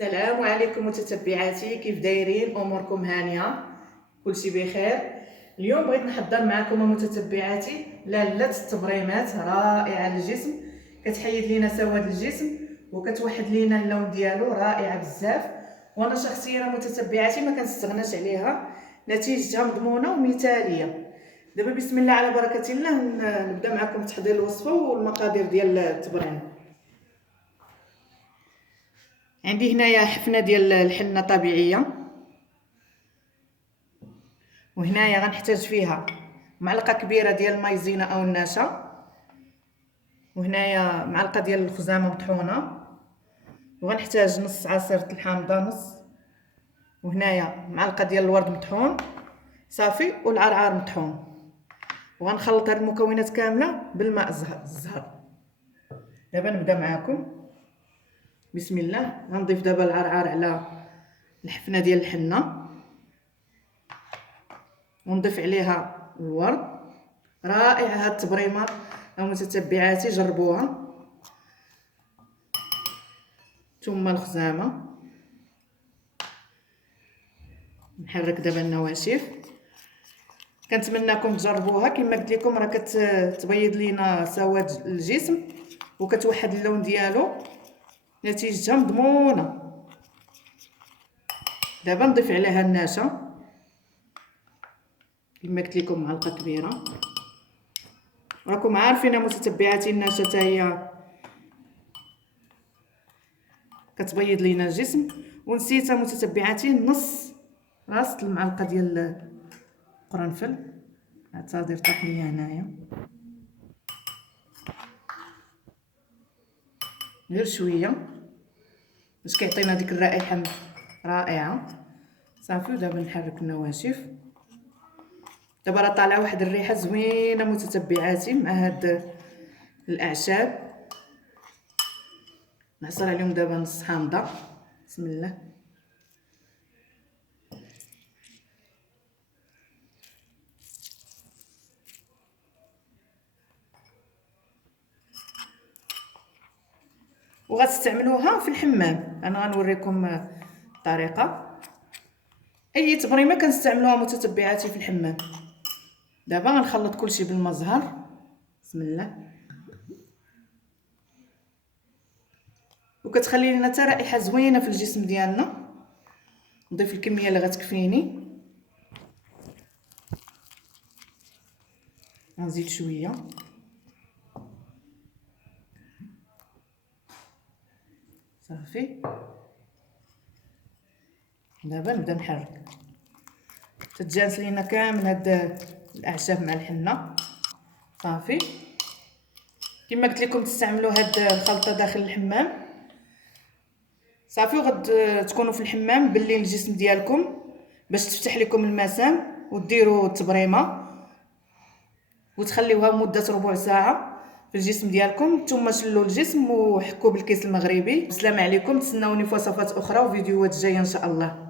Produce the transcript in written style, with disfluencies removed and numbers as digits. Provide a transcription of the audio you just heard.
السلام عليكم متتبعاتي، كيف دايرين؟ اموركم هانيه؟ كلشي بخير. اليوم بغيت نحضر معكم متتبعاتي لاله التبريمات رائعه للجسم، كتحيد لينا سواد الجسم وكتوحد لينا اللون ديالو، رائعه بزاف. وانا شخصيا متتبعاتي ما كنستغناش عليها، نتيجتها مضمونه ومثاليه. دابا بسم الله على بركه الله نبدا معكم تحضير الوصفه والمقادير ديال التبريم. عندي هنايا حفنه ديال الحنه طبيعيه، وهنايا غنحتاج فيها معلقه كبيره ديال المايزينا او النشا، وهنايا معلقه ديال الخزامه مطحونه، وغنحتاج نص عصير الحامضه نص، وهنايا معلقه ديال الورد مطحون صافي والعرعار مطحون. وغنخلط هاد المكونات كامله بالماء الزهر. دابا نبدا معكم. بسم الله. غنضيف دابا العرعار على الحفنه ديال الحنه ونضيف عليها الورد. رائعه هاد التبريمه متتبعاتي، جربوها. ثم الخزامه. نحرك دابا النواشف. كنتمنىكم تجربوها، كما قلت لكم راه كتبيض لينا سواد الجسم وكتوحد اللون ديالو، نتيجتها مضمونه. دابا نضيف عليها النشا كما قلت لكم معلقه كبيره. راكم عارفين متتبعاتي النشا حتى هي كتبيض لينا الجسم. ونسيت متتبعاتي نص راس المعلقه ديال القرنفل، اعتذر طاح ليا هنايا، غير شويه باش كيعطينا ديك الرائحه رائعه. صافي. ودابا نحرك النواشف. دابا راه طالعه واحد الريحه زوينه متتبعاتي مع هاد الاعشاب. نعصر عليهم دابا نص حامضه. بسم الله. وغتستعملوها في الحمام. انا غنوريكم الطريقه. اي تبريمه كنستعملوها متتبعاتي في الحمام. دابا غنخلط كلشي بالماء الزهر. بسم الله. وكتخلي لنا حتى رائحه زوينه في الجسم ديالنا. نضيف الكميه اللي غتكفيني. غنزيد شويه. صافي. دابا نبدا نحرك. تتجانس لينا كامل هاد الاعشاب مع الحنه. صافي. كما قلت لكم تستعملوا هاد الخلطه داخل الحمام. صافي. وغد تكونوا في الحمام بالليل الجسم ديالكم باش تفتح لكم المسام، وديروا التبريمه وتخليوها مده ربع ساعه في الجسم ديالكم، ثم شلوا الجسم وحكوا بالكيس المغربي. السلام عليكم. تسناوني في وصفات اخرى وفيديوهات جايه ان شاء الله.